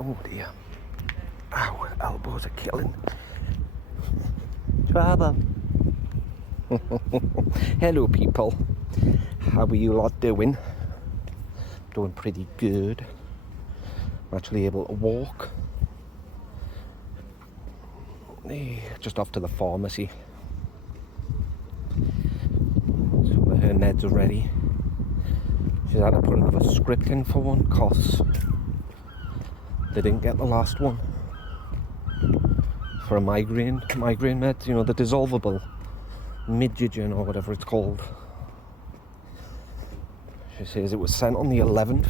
Oh dear. Ow, elbows are killing. Trouble. Hello people. How are you lot doing? Doing pretty good. I'm actually able to walk. Just off to the pharmacy. Some of her meds are ready. She's had to put another script in for one because they didn't get the last one. For a migraine meds, you know, the dissolvable Midgegen or whatever it's called. She says it was sent on the 11th.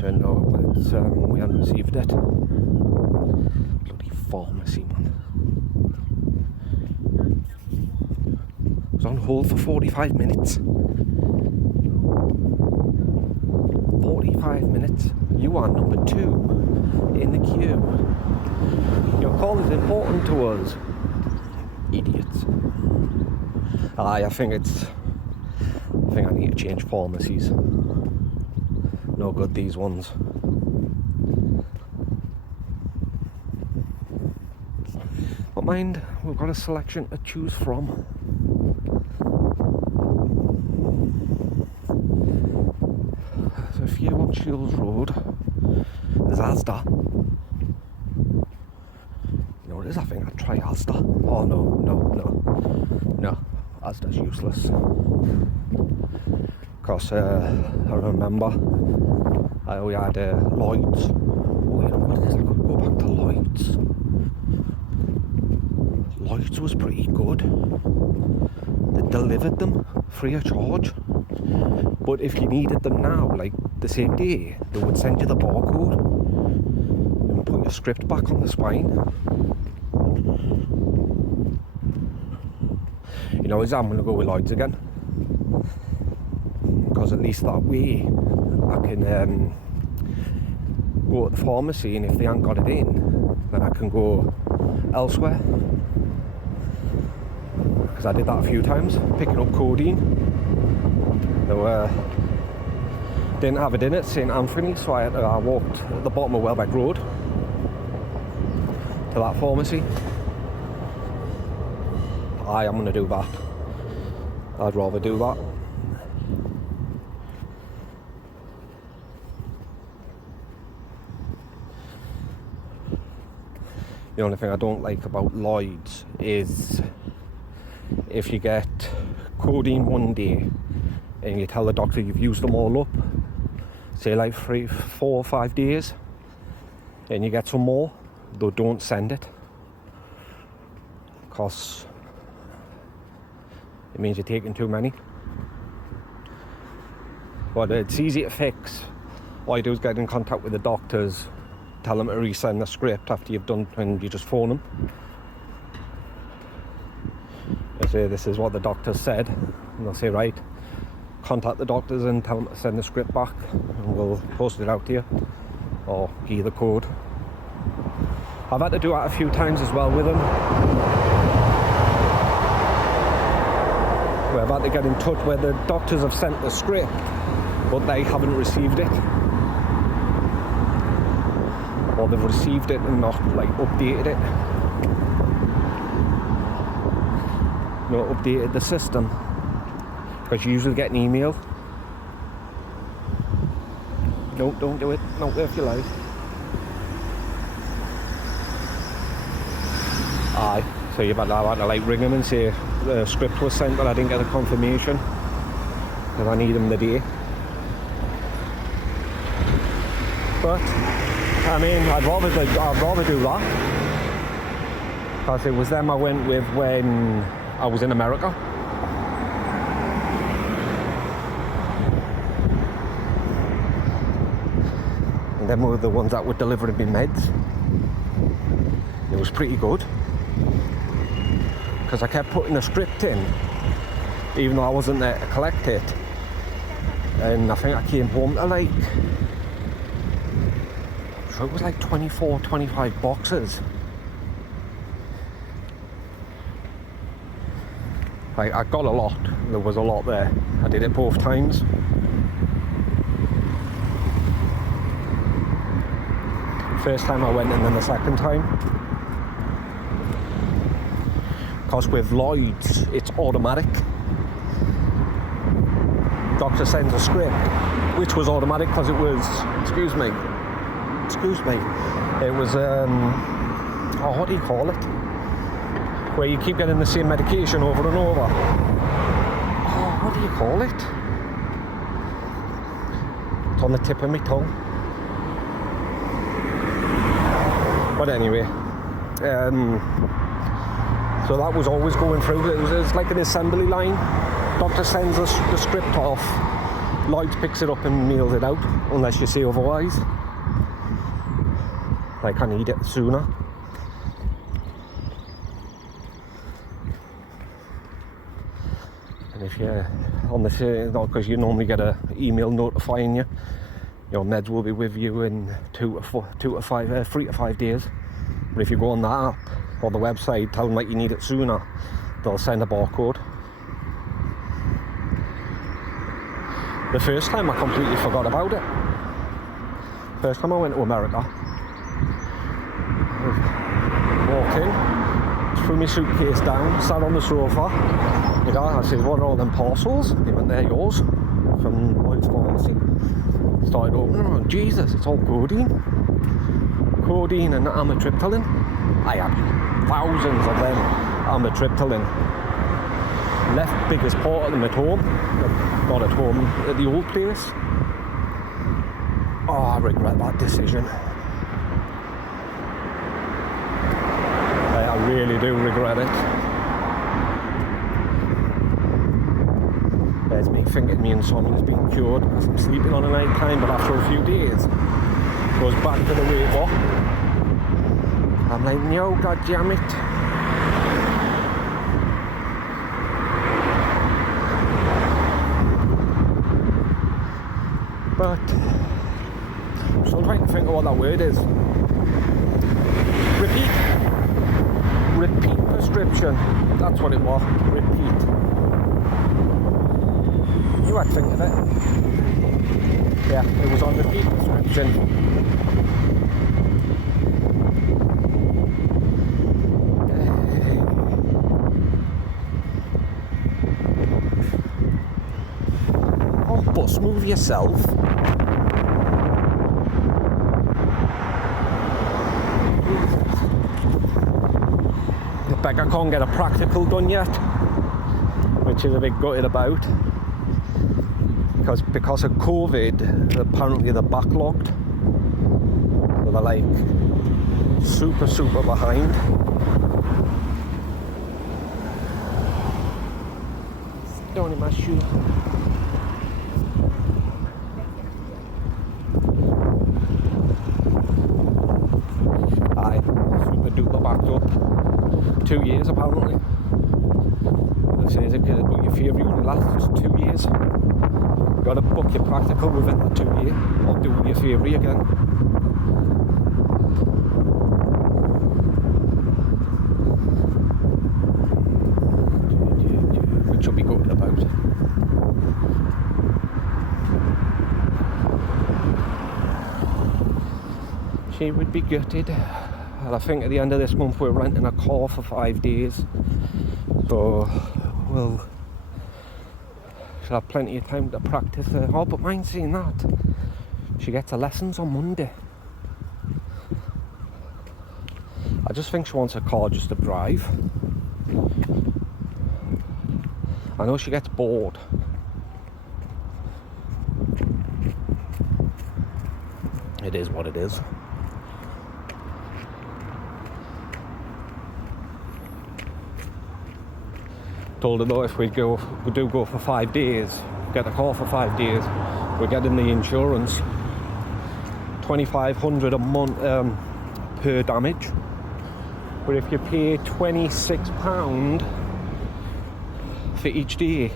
Don't know, but it's, we haven't received it. Bloody pharmacy, man. I was on hold for 45 minutes. 45 minutes. You are number 2 in the queue. Your call is important to us. Idiots. I think I need to change pharmacies. No good, these ones. But mind, we've got a selection to choose from. So if you're on Shields Road, there's Asda. You know what it is? I think I'd try Asda. Oh no. Asda's useless. Because I remember we had Lloyd's. Oh, you know what it is? I could go back to Lloyd's. Lloyd's was pretty good. They delivered them free of charge. But if you needed them now, like the same day, they would send you the barcode and put your script back on the spine. You know, I'm going to go with Lloyd's again. Because at least that way I can go to the pharmacy, and if they haven't got it in, then I can go elsewhere. Because I did that a few times, picking up codeine. They didn't have it in at St Anthony, so I walked at the bottom of Welbeck Road to that pharmacy. I am going to do that. I'd rather do that. The only thing I don't like about Lloyd's is if you get codeine one day and you tell the doctor you've used them all up, say like 3, 4 or 5 days, and you get some more, they don't send it. Because it means you're taking too many. But it's easy to fix. All you do is get in contact with the doctors, tell them to resend the script after you've done, and you just phone them. They say this is what the doctor said, and they'll say right, contact the doctors and tell them to send the script back, and we'll post it out to you, or give you the code. I've had to do that a few times as well with them. Where I've had to get in touch where the doctors have sent the script, but they haven't received it. Or they've received it and not like updated it. Not updated the system. Because you usually get an email. No, don't do it. Not worth your life. Aye. So you've had to like ring them and say the script was sent, but I didn't get a confirmation. Because I need them the day. But I mean, I'd rather do that, because it was them I went with when I was in America. And them were the ones that were delivering me meds. It was pretty good, because I kept putting a script in, even though I wasn't there to collect it. And I think I came home to like, so it was like 24, 25 boxes. I got a lot. There was a lot there. I did it both times. First time I went and then the second time. Because with Lloyd's, it's automatic. Doctor sends a script, which was automatic because it was, excuse me, it was, oh, what do you call it? Where you keep getting the same medication over and over. Oh, what do you call it? It's on the tip of my tongue. But anyway, so that was always going through. It was like an assembly line. Doctor sends us the script off. Lloyd picks it up and mails it out, unless you say otherwise. Like, I need it sooner. And if you're on the because you normally get an email notifying you, your meds will be with you in 3 to 5 days. But if you go on the app or the website, tell them that you need it sooner, they'll send a barcode. The first time I completely forgot about it. First time I went to America, I walked in, threw my suitcase down, sat on the sofa. The guy, I said, what are all them parcels? He went, they're yours, from Lloyd's Pharmacy. Started opening, oh Jesus, it's all codeine. Codeine and amitriptyline. I had thousands of them amitriptyline. Left biggest part of them at home. Not at home, at the old place. Oh, I regret that decision. I really do regret it. There's me thinking me insomnia's been cured because I'm sleeping on a night time, but after a few days, it goes back to the way it was. I'm like, no, god damn it. But I'm still trying to think of what that word is. Repeat prescription. That's what it was. Repeat. You had to think of it. Yeah, it was on repeat prescription. Bus move yourself. The beggar can't get a practical done yet, which is a bit gutted about, because of COVID apparently they're backlogged, so they're like super behind. Down in my shoe. Super backed up. 2 years apparently. It says it can book your theory only lasts 2 years. You gotta book your practical within the 2 years or do your theory again. Which you'll be gutted about. She would be gutted. And I think at the end of this month we're renting a car for 5 days, so we'll she'll have plenty of time to practice her. Oh, but mind saying that, she gets her lessons on Monday. I just think she wants a car just to drive. I know she gets bored. It is what it is. Told her though, if we do go for 5 days, get the car for 5 days, we're getting the insurance, 2,500 a month per damage. But if you pay £26 for each day,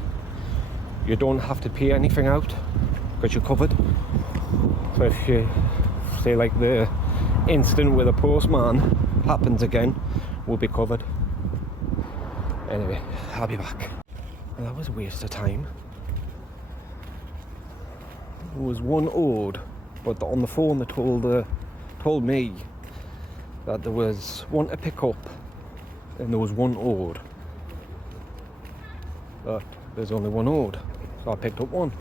you don't have to pay anything out because you're covered. So if you say like the incident with a postman happens again, we'll be covered. Anyway, I'll be back. Well, that was a waste of time. There was one owed, but on the phone they told her told me that there was one to pick up and there was one owed. But there's only one owed, so I picked up one.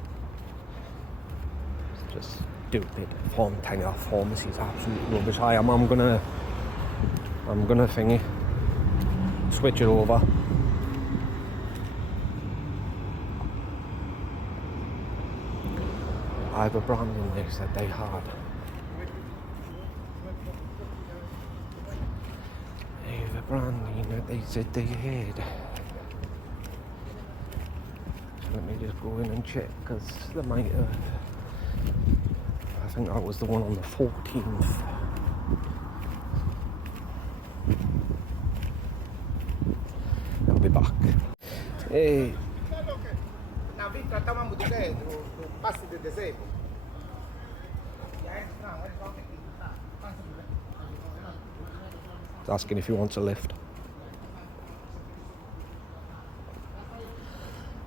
It's just stupid. Pharmacy is absolute rubbish. I'm gonna thingy, switch it over. I have a brand in this that they had. I have a brand in that they said they had. So let me just go in and check, because they might have. I think that was the one on the 14th. I'll be back. Hey. He's asking if he wants a lift.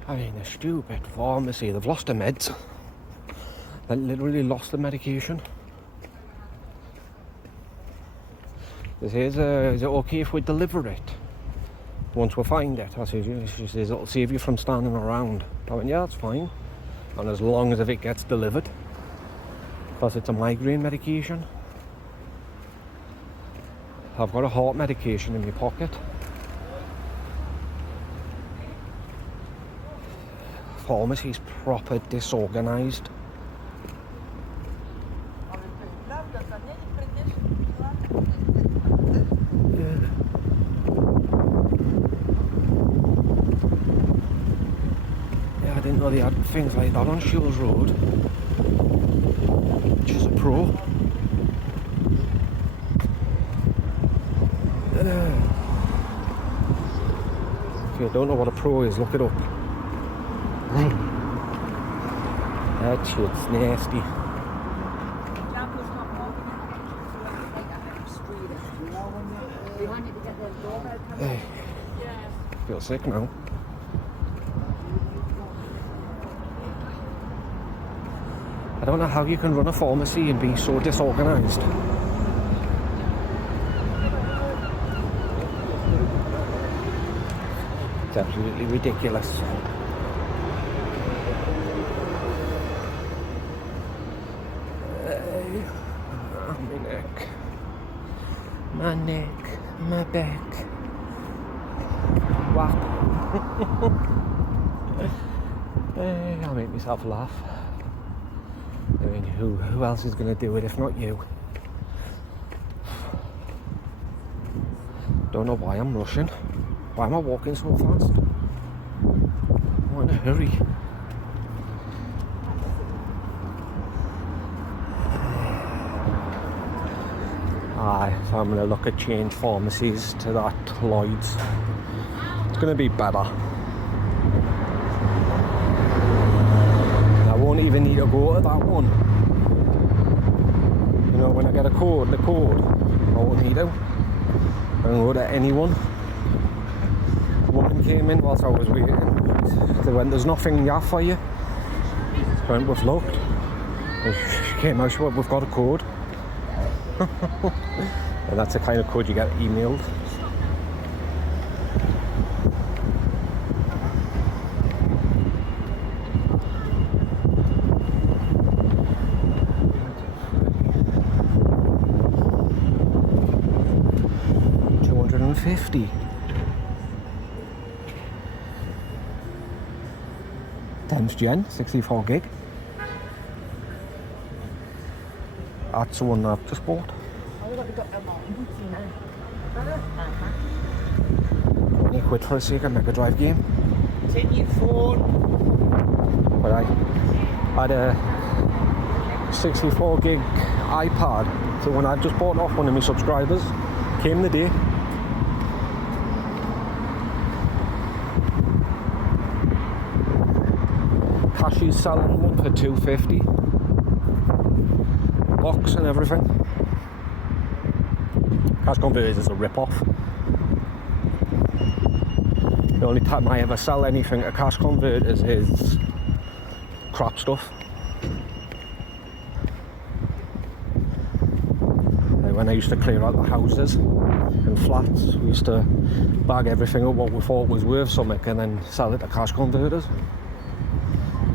I mean, a stupid pharmacy. They've lost their meds. They literally lost the medication. This is it okay if we deliver it? Once we find it, I said, she says, it'll save you from standing around. I went, yeah, that's fine. And as long as if it gets delivered. Because it's a migraine medication. I've got a heart medication in my pocket. Pharmacy's proper disorganised. I didn't know they had things like that on Shields Road, which is a pro. If you don't know what a pro is, look it up. That shit's nasty. I feel sick now. I don't know how you can run a pharmacy and be so disorganised. It's absolutely ridiculous. My neck, my back. Wow. I'll make myself laugh. I mean, who else is going to do it if not you? Don't know why I'm rushing. Why am I walking so fast? I'm in a hurry. Aye, so I'm going to look at change pharmacies to that Lloyd's. It's going to be better. I won't even need to go to that one. You know, when I get the code, I won't need to. I can go to anyone. A woman came in whilst I was waiting. They went, there's nothing here for you. I went, we've looked. She came out, she went, we've got a code. And that's the kind of code you get emailed. $250. Times gen, 64 gig. That's the one I've just bought. 20 quid for a Sega Mega Drive game. It's in your phone. But I had a 64 gig iPad, so when I just bought off one of my subscribers, came the day. Cashies selling one for $250. Box and everything. Cash Converters is a rip-off. The only time I ever sell anything to Cash Converters is crap stuff. when I used to clear out the houses and flats, we used to bag everything up what we thought was worth something and then sell it to cash converters,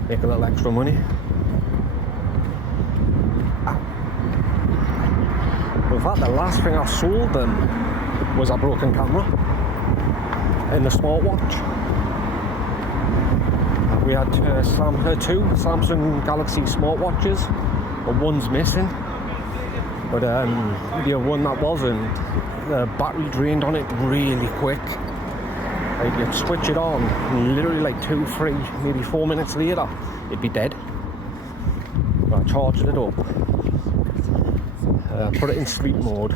make a little extra money. In fact, the last thing I sold them was a broken camera and the smartwatch. We had two Samsung Galaxy smartwatches, but one's missing. But the one that wasn't, the battery drained on it really quick. Like, you'd switch it on, and literally like 2, 3, maybe 4 minutes later, it'd be dead. So I charged it up, put it in sleep mode,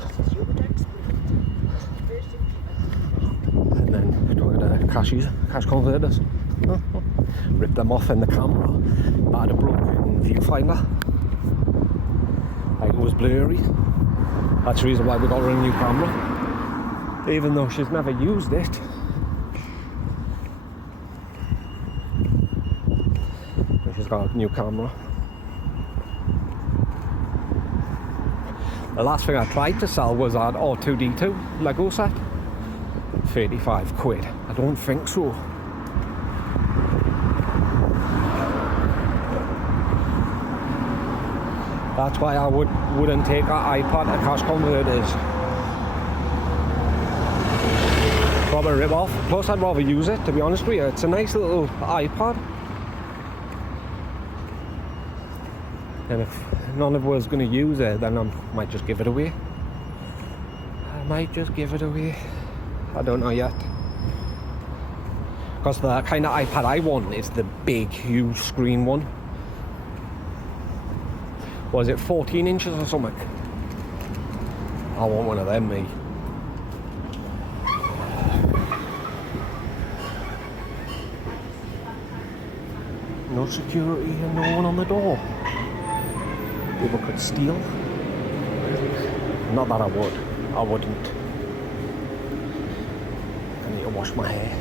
and then took it to cash converters. Ripped them off in the camera. I had a broken viewfinder. Like, it was blurry. That's the reason why we got her a new camera. Even though she's never used it. She's got a new camera. The last thing I tried to sell was that R2D2 Lego set. 35 quid. I don't think so. That's why I wouldn't take an iPad to cash converters. Probably rip off. Plus, I'd rather use it, to be honest with you. It's a nice little iPad. And if none of us going to use it, then I might just give it away. I don't know yet. Because the kind of iPad I want is the big, huge screen one. Was it 14 inches or something? I want one of them, me. No security and no one on the door. People could steal. Not that I wouldn't. I need to wash my hair.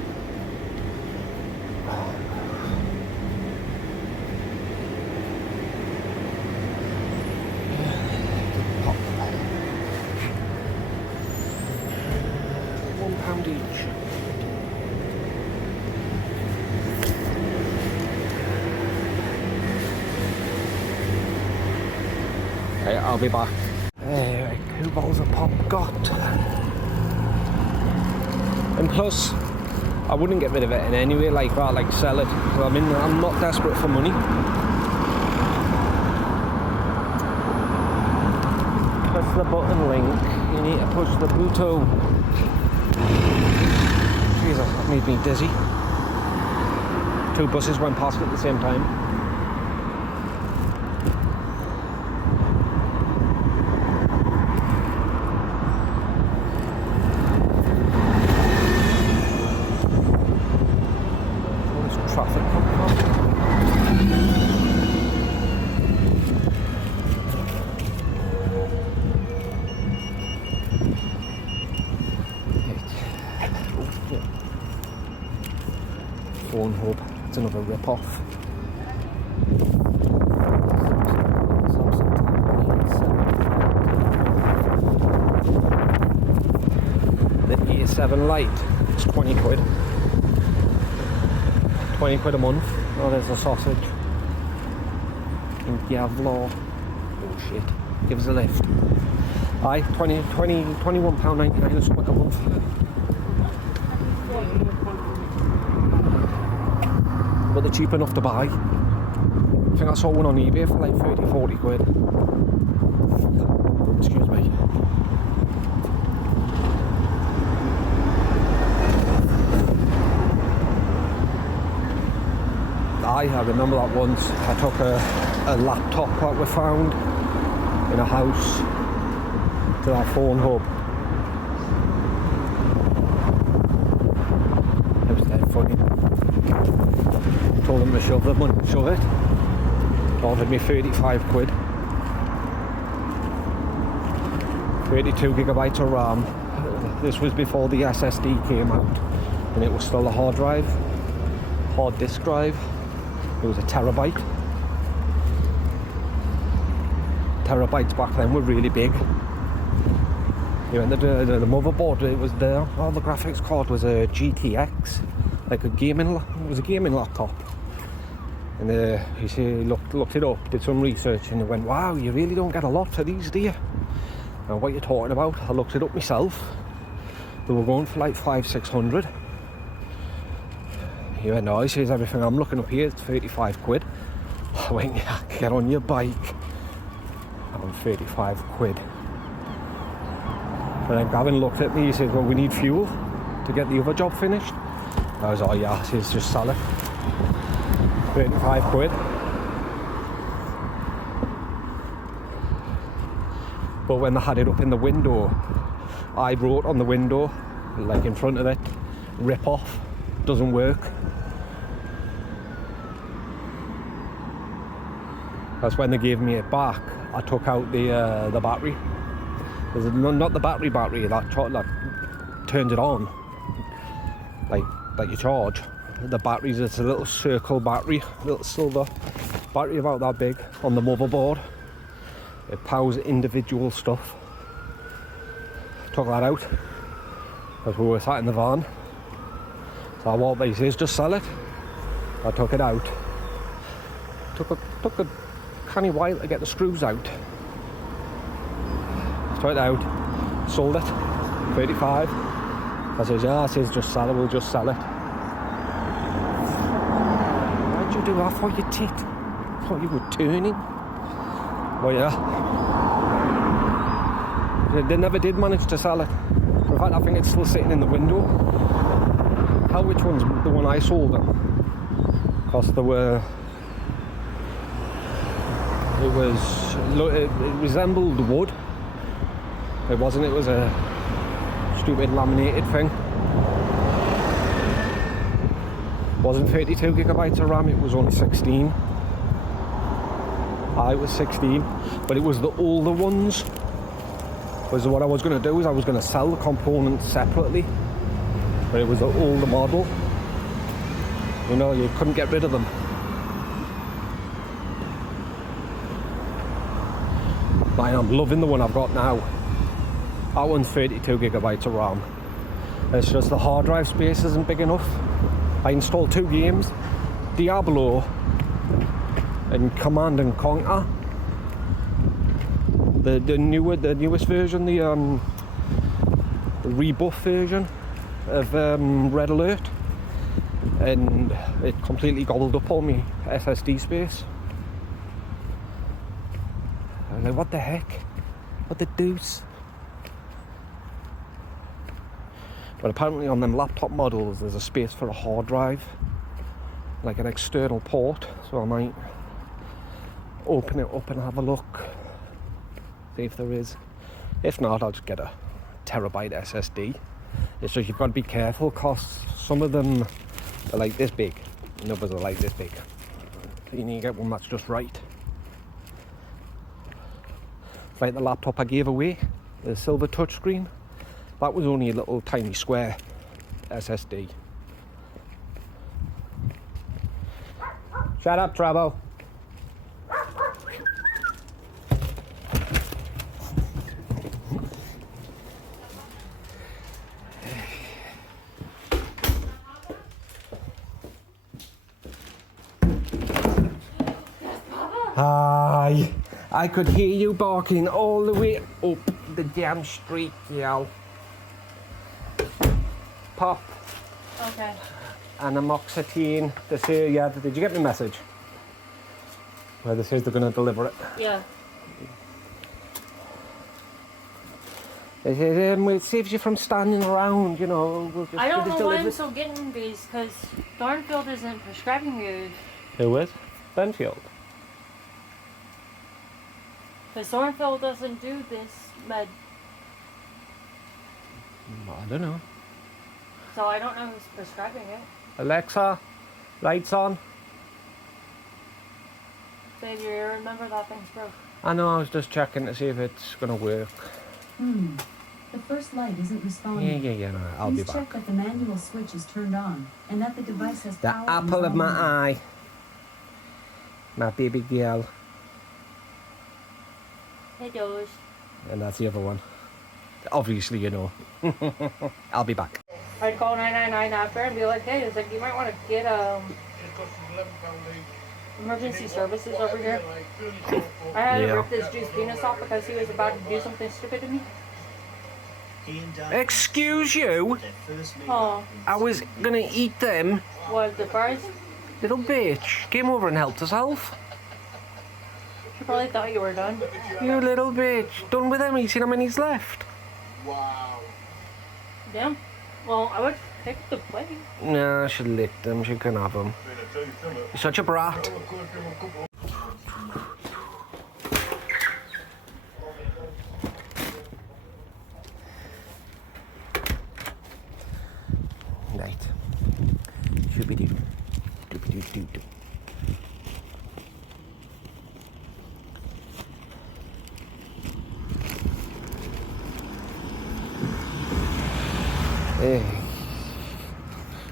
£1 each. Okay, I'll be back. 2 bottles of pop got. And plus, I wouldn't get rid of it in any way like that, like sell it. I mean, I'm not desperate for money. Press the button, Link. You need to push the Bluetooth. Jesus, that made me dizzy. 2 buses went past at the same time. All this traffic coming on. Phone hub, it's another rip-off. The E7 Lite is 20 quid. 20 quid a month. Oh, there's a sausage. In Gavlaw. Oh shit. Give us a lift. Aye, £21.99 or something a month. But they're cheap enough to buy. I think I saw one on eBay for like 30-40 quid. Excuse me. I remember that once I took a laptop that we found in a house to that phone hub. It was dead funny. Told him to shove it. Offered me 35 quid. 32 gigabytes of RAM. This was before the SSD came out, and it was still a hard disk drive. It was a terabyte. Terabytes back then were really big. You know, the motherboard, it was there. Oh, the graphics card was a GTX, like it was a gaming laptop. And he looked it up, did some research, and he went, wow, you really don't get a lot for these, do you? And what you're talking about, I looked it up myself. They were going for like 500-600. He went, no, he says everything I'm looking up here is 35 quid. I went, yeah, get on your bike. I'm 35 quid. And then Gavin looked at me, he said, well, we need fuel to get the other job finished. I was, oh yeah, he says, just sell it. 35 quid. But when they had it up in the window, I wrote on the window, like in front of it, rip off, doesn't work. That's when they gave me it back, I took out the battery. There's not the battery that turns it on, like you charge. The batteries, it's a little circle battery, little silver battery about that big on the motherboard. It powers individual stuff. Took that out because we were sat in the van. So what he says, just sell it. I took it out. Took a canny while to get the screws out. Took it out, sold it, 35. I says, yeah, I says, just sell it, we'll just sell it. Why'd you do that for your tit? I thought you were turning. Well, yeah. They never did manage to sell it. In fact, I think it's still sitting in the window. Which one's the one I sold them? Because it resembled wood. It wasn't, it was a stupid laminated thing. It wasn't 32 gigabytes of RAM, it was only 16. It was 16, but it was the older ones. What I was going to do is I was going to sell the components separately, but it was the older model. You know, you couldn't get rid of them. I'm loving the one I've got now. That one's 32 gigabytes of RAM. It's just the hard drive space isn't big enough. I installed 2 games, Diablo and Command and Conquer. The newest version, the rebuff version of Red Alert, and it completely gobbled up all my SSD space. I'm like, what the heck? What the deuce? But apparently on them laptop models there's a space for a hard drive, like an external port, so I might open it up and have a look, see if there is. If not, I'll just get a terabyte SSD. It's just you've got to be careful because some of them are like this big and others are like this big. You need to get one that's just right. It's like the laptop I gave away, the silver touchscreen. That was only a little tiny square SSD. Shut up, Travo. Hi. I could hear you barking all the way up the damn street, yo. Pop. Okay. And amoxicillin. This here, yeah. Did you get my message? Well, this is they're going to deliver it. Yeah. It saves you from standing around, you know. We'll just I don't get it know why delivered. I'm so getting these, because Thornfield isn't prescribing you. Who is? Benfield. Because Thornfield doesn't do this med. I don't know. So I don't know who's prescribing it. Alexa, lights on. Baby, you remember that thing's broke. I know, I was just checking to see if it's going to work. The first light isn't responding. Yeah, no, I'll be Please back. check that the manual switch is turned on and that the device has The power. apple of my eye. My baby girl. Hey, Doge. And that's the other one. Obviously, you know. I'll be back. I'd call 999 after and be like, hey, it's like, you might want to get emergency services over here. I had to rip this dude's penis off because he was about to do something stupid to me. Excuse you? Oh, I was gonna eat them. what, the fries? Little bitch came over and helped herself. She probably thought you were done. You little bitch. Done with them? You seen how many's left? Wow. Damn. Well, I would pick the plate. Nah, she licked them. She can have them. You're such a brat. Right. Shooby-doo. Doobie-doo-doo-doo.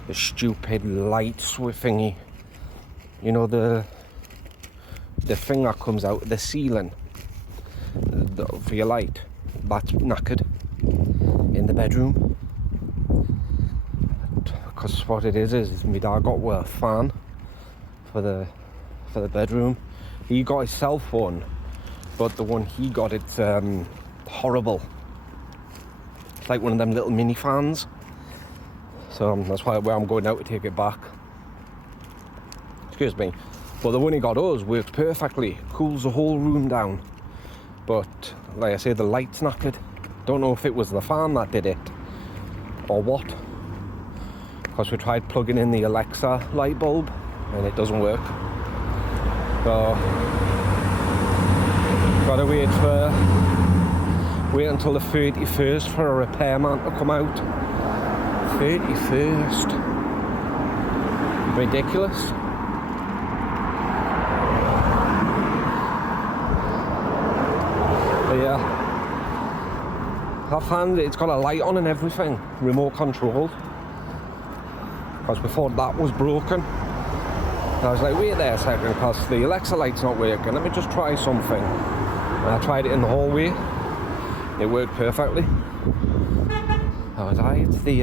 The stupid light thingy. You know, the thing that comes out of the ceiling for your light. That's knackered in the bedroom. Because what it is my dad got a fan for the bedroom. He got his cell phone, but the one he got, it's horrible. It's like one of them little mini fans. So that's why I'm going out to take it back. Excuse me. But the one he got us works perfectly. Cools the whole room down. But like I say, the light's knackered. Don't know if it was the fan that did it or what. Because we tried plugging in the Alexa light bulb and it doesn't work. So gotta wait until the 31st for a repairman to come out. 31st. Ridiculous. But yeah, that fan, it's got a light on and everything, remote controlled. Because before that was broken. I was like, wait there a second, because the Alexa light's not working. Let me just try something. And I tried it in the hallway. It worked perfectly. How was I? It's the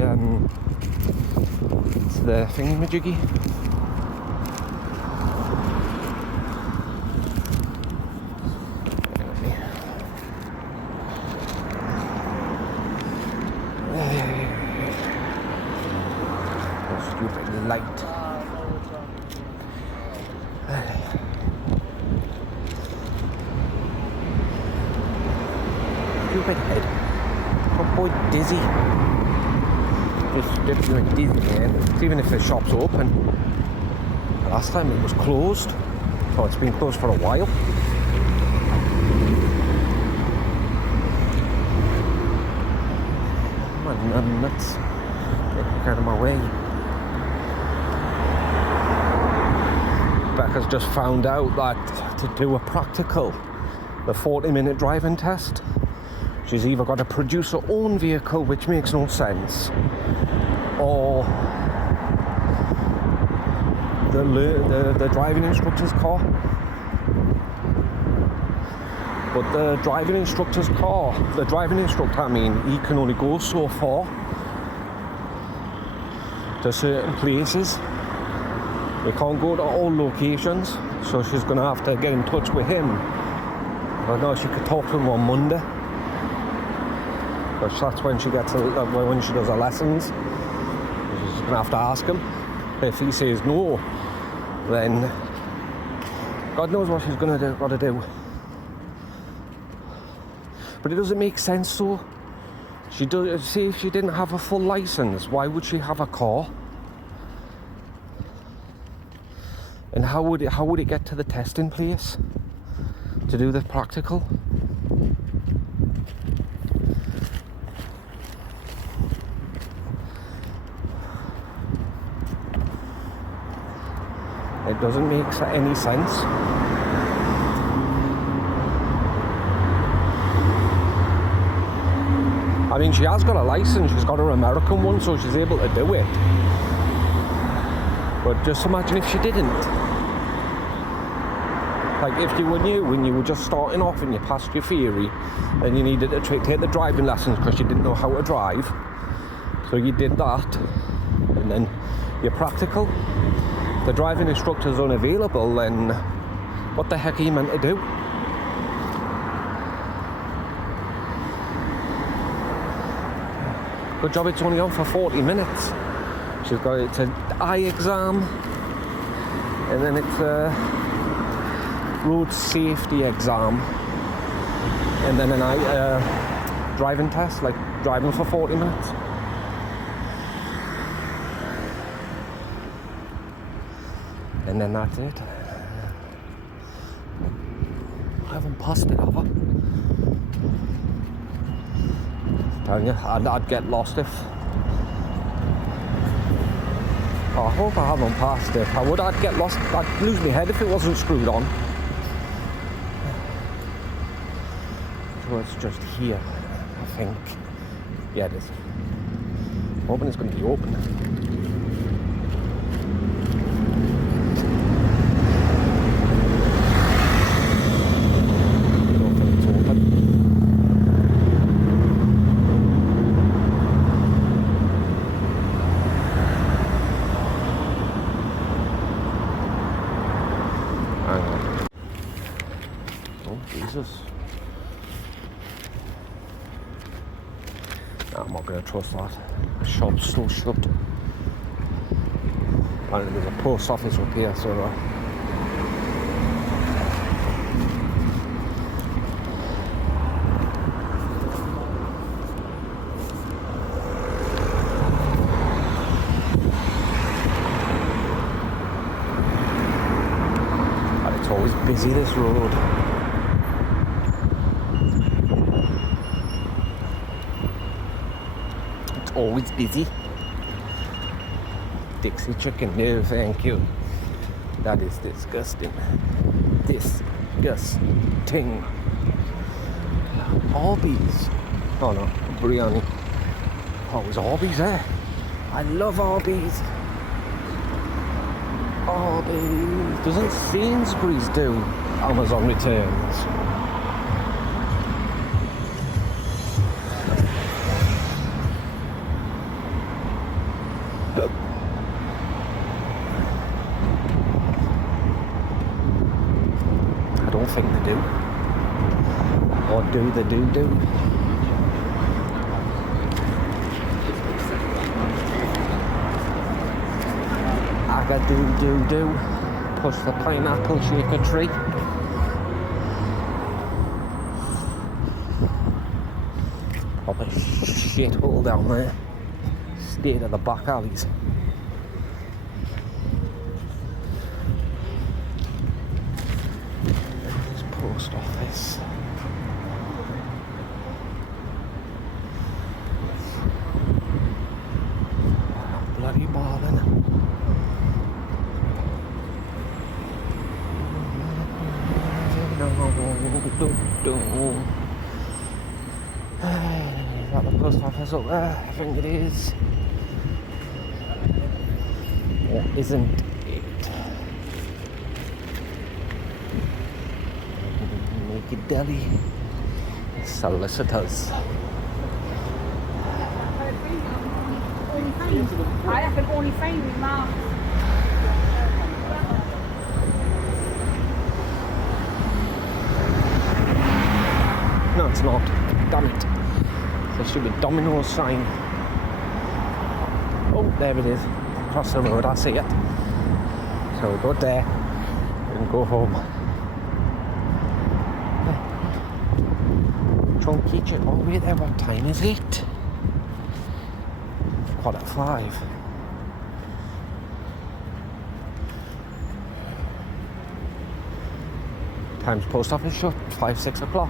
thingy-majiggy. Stupid light. Stupid head. Oh boy, dizzy. Just doing dizzy, man. Even if the shop's open. Last time it was closed. So it's been closed for a while. I'm nuts. Get out of my way. Becca's just found out that to do a practical, the 40-minute driving test, she's either got to produce her own vehicle, which makes no sense, or the driving instructor's car. But the driving instructor, I mean, he can only go so far to certain places. You can't go to all locations, so she's going to have to get in touch with him. I don't know if she could talk to him on Monday, because that's when she gets when she does her lessons. She's going to have to ask him. If he says no, then God knows what she's got to do. But it doesn't make sense. So she does. See, if she didn't have a full license, why would she have a car? And how would it get to the testing place to do the practical? It doesn't make any sense. I mean, she has got a license, she's got her American one, so she's able to do it. But just imagine if she didn't. Like if you were new and you were just starting off and you passed your theory and you needed to take the driving lessons because you didn't know how to drive, so you did that, and then your practical, the driving instructor's unavailable, then what the heck are you meant to do? Good job it's only on for 40 minutes. She's got it's an eye exam, and then it's a road safety exam, and then an driving test, like driving for 40 minutes. And then that's it. I haven't passed it, have I? Telling you, I'd get lost if... Oh, I hope I haven't passed it. I'd get lost. I'd lose my head if it wasn't screwed on. So it's just here, I think. Yeah, it is. Hoping it's going to be open. Jesus. No, I'm not going to trust that. The shop's still shut. Apparently there's a post office up here, so... And it's always busy, this road. Always busy. Dixie chicken, no thank you. That is disgusting. Disgusting. Arby's. Oh no, biryani. Oh, it was Arby's there. I love Arby's. Arby's. Doesn't Sainsbury's do Amazon returns? I don't think they do. Or do they do? Aga do. Push the pineapple shaker tree. Proper shithole down there. State of the back alleys. Post office. Bloody balling. Is that the post office up there? I think it is. Or isn't it? Deli solicitors. I can only find me, Mom. No, it's not. Damn it. There should be Domino's sign. Oh, there it is. Across the road, I see it. So we'll go there and go home. Chunky chicken. Oh, wait there. What time is it? 5:15. Time's post office shut. 6 o'clock.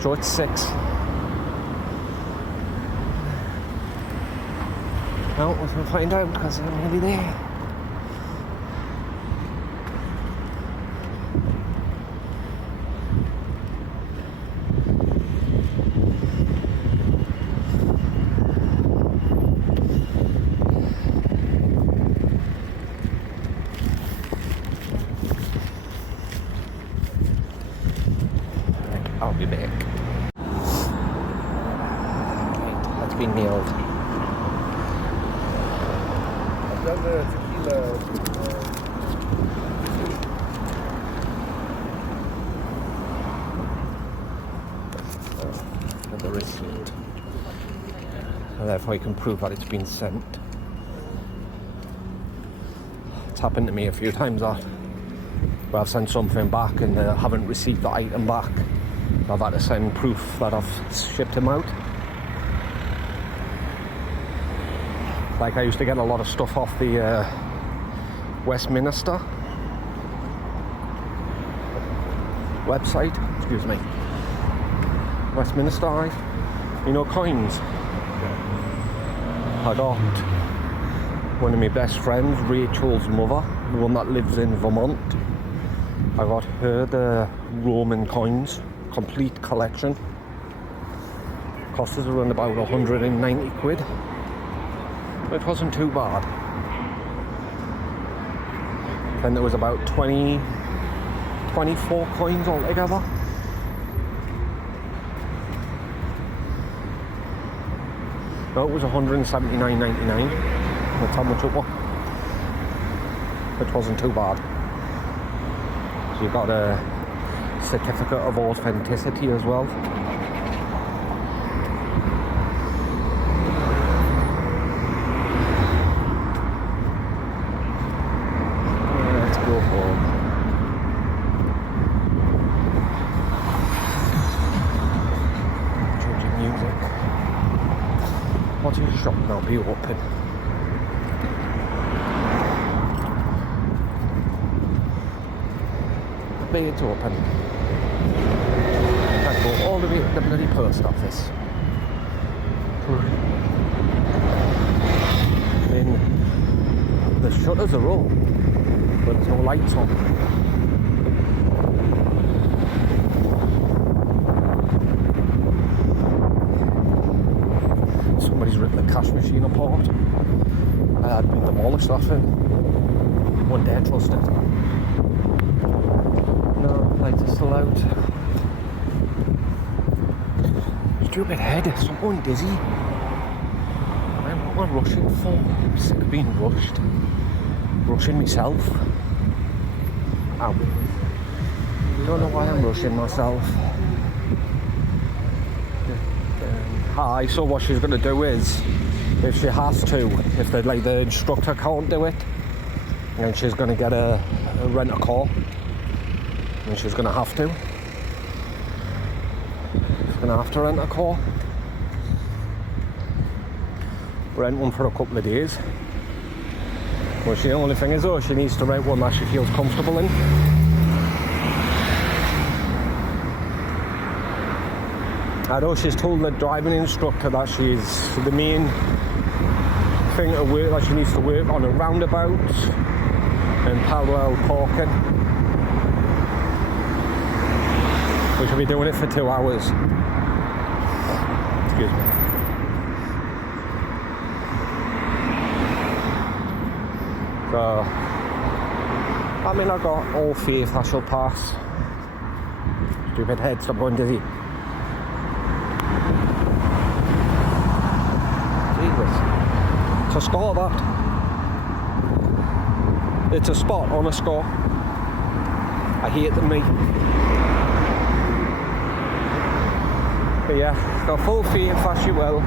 So it's 6. Well, we'll find out because I'm nearly there. I'll be back. Right, that's been nailed. I've done the tequila. And the receipt. And therefore I can prove that it's been sent. It's happened to me a few times that where I've sent something back and haven't received the item back. I've had to send proof that I've shipped him out. Like I used to get a lot of stuff off the Westminster website, excuse me. Westminster, right? You know, coins. I got one of my best friends, Rachel's mother, the one that lives in Vermont. I got her the Roman coins, complete collection. Cost us around about 190 quid. It wasn't too bad. Then there was about 24 coins altogether. No, it was 179.99. That's how much it was. It wasn't too bad. So you got a certificate of authenticity as well. Let's go home. Changing music. What is shop now be open? It's open. Let's go all the way to the bloody post office. Then the shutters are all, but there's no lights on. Somebody's ripped the cash machine apart. I had been demolished that thing. One day I trust it. No, lights are still out. Stupid head, I'm going dizzy. What am I rushing for? I'm sick of being rushed. Rushing myself. Ow. Don't know why I'm rushing myself. Hi, so what she's going to do is, if she has to, if the instructor can't do it, then she's going to get a rent a car. And she's going to have to. She's going to have to rent a car. Rent one for a couple of days. Well, the only thing is though, she needs to rent one that she feels comfortable in. I know she's told the driving instructor that she's the main thing to work, that she needs to work on a roundabout and parallel parking. We should be doing it for 2 hours. Excuse me. So, I mean, I've got all faith that she'll pass. Stupid head, stop going dizzy. Jesus. It's a score, that. It's a spot on a score. I hate them, me. But yeah, got full faith that she will.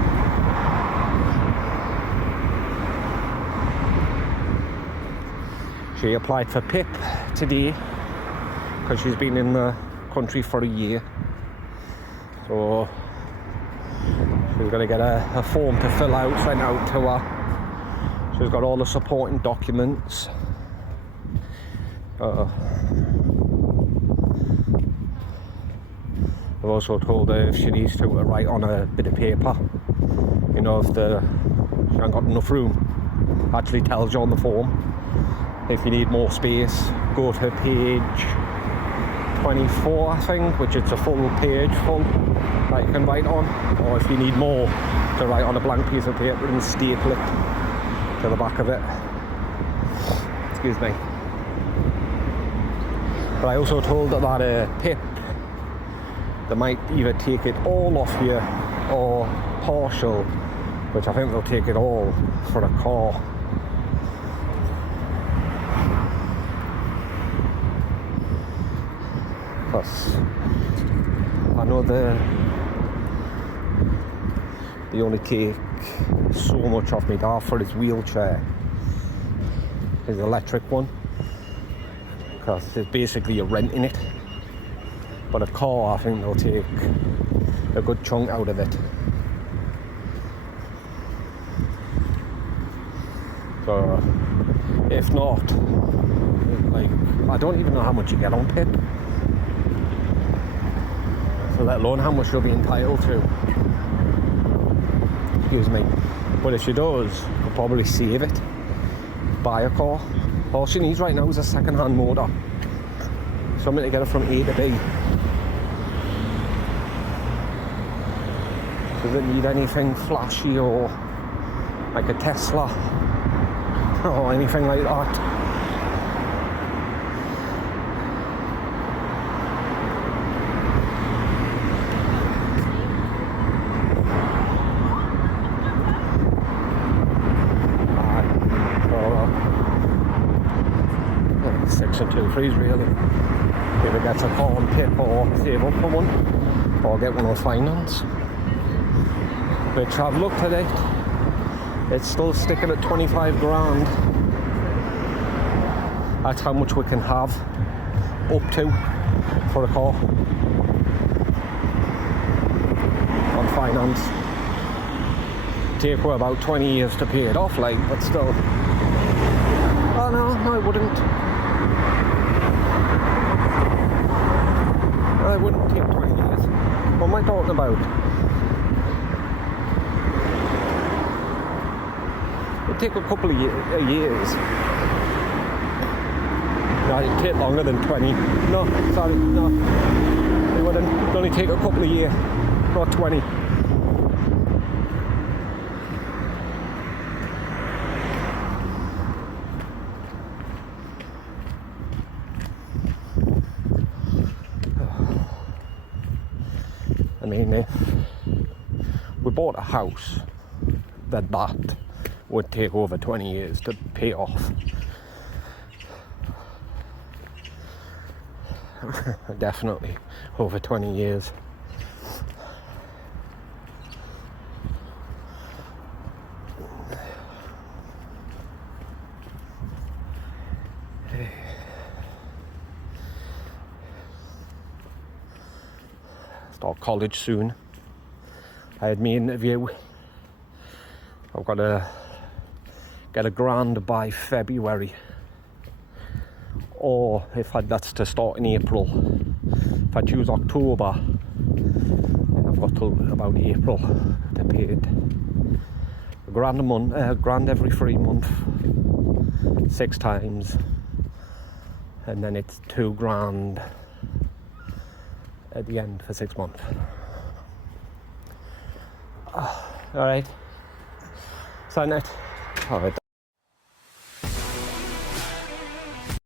She applied for PIP today because she's been in the country for a year. So she's going to get a form to fill out, sent out to her. She's got all the supporting documents. I've also told her if she needs to write on a bit of paper, you know, if she hasn't got enough room, actually tells you on the form. If you need more space, go to page 24, I think, which it's a full page full that you can write on. Or if you need more, to write on a blank piece of paper and staple it to the back of it. Excuse me. But I also told her that PIP they might either take it all off you or partial, which I think they'll take it all for a car. Plus, I know they only take so much off my dad for his wheelchair, his electric one, because it's basically you're renting it. But a car, I think they'll take a good chunk out of it. So, if not, like, I don't even know how much you get on PIP. So let alone how much you'll be entitled to. Excuse me. But if she does, she'll probably save it. Buy a car. All she needs right now is a second-hand motor. Something to get her from A to B. Doesn't need anything flashy or like a Tesla or anything like that. Section 2-3s really. Either get a car on PIP or save up for one, or get one on finance. Which I've looked at it, it's still sticking at 25 grand. That's how much we can have up to for a car on finance. Take her about 20 years to pay it off, like, but still. Oh no, I wouldn't. I wouldn't take 20 years. What am I talking about? It'd take a couple of years. No, it'd take longer than 20. No, sorry, no. It wouldn't. It'd only take a couple of years, not 20. I mean, if we bought a house, that would take over 20 years to pay off. Definitely over 20 years. Start college soon. I had my interview. I've got to get a grant by February, or that's to start in April. If I choose October, then I've got till about April to pay it. A grand a month, grand every 3 months, 6 times, and then it's 2 grand at the end for 6 months. All right. Sign it. All right.